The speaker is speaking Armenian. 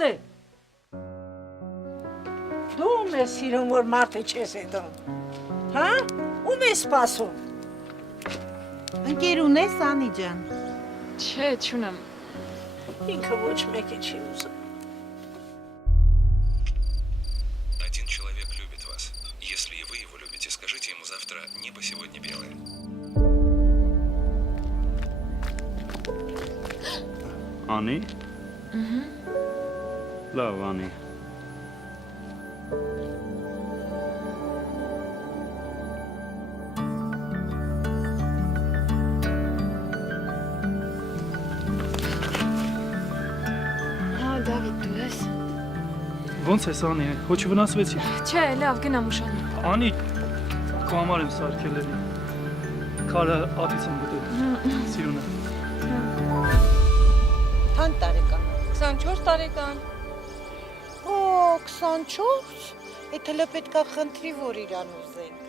Նստե։ Դու մեզ սիրում, որ մարդը չես հետում, հա? Ում ես սպասում։ Ընկեր ունես, Անի ջան։ Չէ, չունեմ։ Ինքը ոչ մեկի չի ուզում։ Один человек любит вас. Если и вы его любите, скажите ему завтра небо сегодня белое. Անի։ Լավ, Անի։ Հա, Դավիթ, դու ես։ Ոնց ես, Անի, ոչ վնասվեցի։ Չէ, լավ, գնամ ուշանում։ Անի, քո համար եմ սարքել էլի։ Քարը ատից եմ գտել։ Սիրուն եմ։ Քան տարեկան։ 24 տարեկան։ Օ, 24։ Էդ հələ պետքա խնդրի, որ իրան ուզեն։